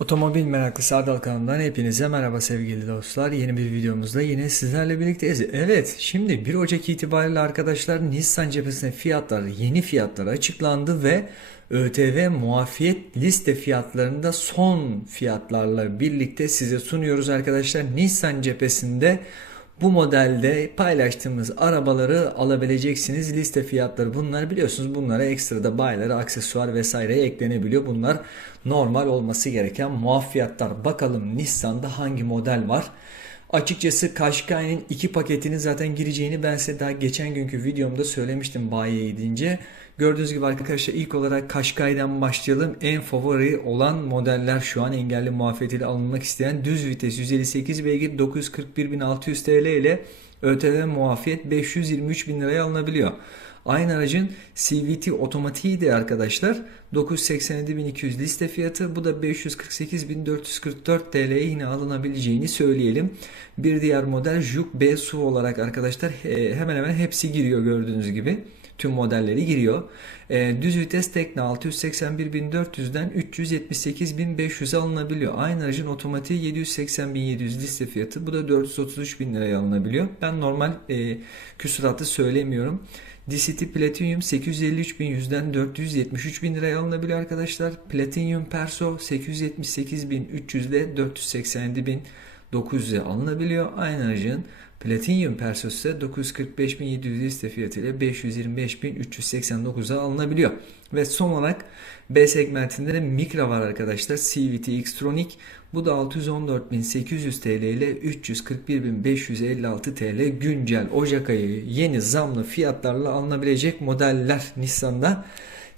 Otomobil meraklısı Ardal kanalından hepinize merhaba sevgili dostlar. Yeni bir videomuzda yine sizlerle birlikteyiz. Evet şimdi 1 Ocak itibariyle arkadaşlar Nissan cephesinde fiyatlar yeni fiyatlar açıklandı ve ÖTV muafiyet liste fiyatlarında son fiyatlarla birlikte size sunuyoruz arkadaşlar. Nissan cephesinde bu modelde paylaştığımız arabaları alabileceksiniz. Liste fiyatları bunlar biliyorsunuz. Bunlara ekstra da bayileri, aksesuar vesaire eklenebiliyor. Bunlar normal olması gereken muaf fiyatlar. Bakalım Nissan'da hangi model var? Açıkçası Qashqai'nin iki paketinin zaten gireceğini ben size daha geçen günkü videomda söylemiştim bayiye gidince. Gördüğünüz gibi arkadaşlar ilk olarak Qashqai'den başlayalım. En favori olan modeller şu an engelli muafiyetiyle alınmak isteyen düz vites 158 beygir 941.600 TL ile ÖTV muafiyet 523.000 liraya alınabiliyor. Aynı aracın CVT otomatiği de arkadaşlar 987.200 liste fiyatı bu da 548.444 TL'ye yine alınabileceğini söyleyelim. Bir diğer model Juke B SUV olarak arkadaşlar hemen hemen hepsi giriyor gördüğünüz gibi. Tüm modelleri giriyor. E, düz vites Tekna 681.400'den 378.500'e alınabiliyor. Aynı aracın otomatiği 780.700 liste fiyatı. Bu da 433.000 liraya alınabiliyor. Ben normal e, küsuratı söylemiyorum. DCT Platinum 853.100'den 473.000 liraya alınabiliyor arkadaşlar. Platinum Perso 878.300 ile 487.900'e alınabiliyor. Aynı aracın Platinum Perso ise 945.700 liste fiyatı ile 525.389'a alınabiliyor. Ve son olarak B segmentinde de Micra var arkadaşlar. CVT Xtronic. Bu da 614.800 TL ile 341.556 TL güncel Ocak ayı yeni zamlı fiyatlarla alınabilecek modeller Nissan'da.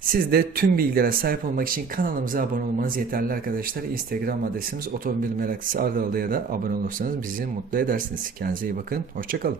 Siz de tüm bilgilere sahip olmak için kanalımıza abone olmanız yeterli arkadaşlar. Instagram adresimiz otomobil meraklısı Ardalı'ya da abone olursanız bizi mutlu edersiniz. Kendinize iyi bakın. Hoşçakalın.